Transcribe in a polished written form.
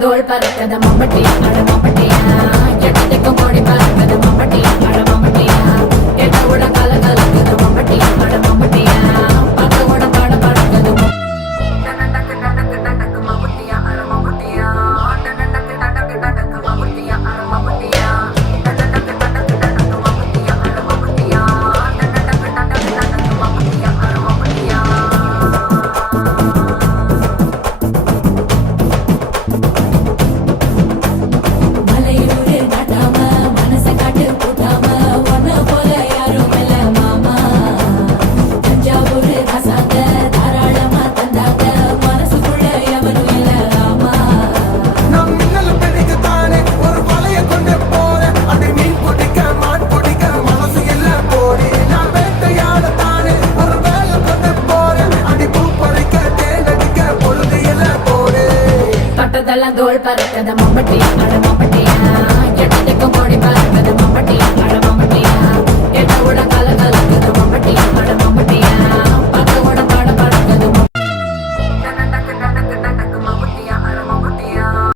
தோள் பறக்கத மம்பட்டியா அட மம்பட்டியா எட்டத்துக்கு மோடி பறக்கத மம்பட்டியா அட மம்பட்டியா எட்ட உட கல கலக்குது மம்பட்டியா அட மம்பட்டியா பக்க உட பட பறக்கது டனடக்கு டனக்கு டனக்கு மம்பட்டியா அட மம்பட்டியா டனடக்கு டனக்கு டனக்கு மம்பட்டியா அட மம்பட்டியா டனடக்கு டனக்கு டனக்கு மம்பட்டியா அட மம்பட்டியா டனடக்கு டனக்கு டனக்கு மம்பட்டியா அட மம்பட்டியா தோள் பறக்கத மம்பட்டியா அட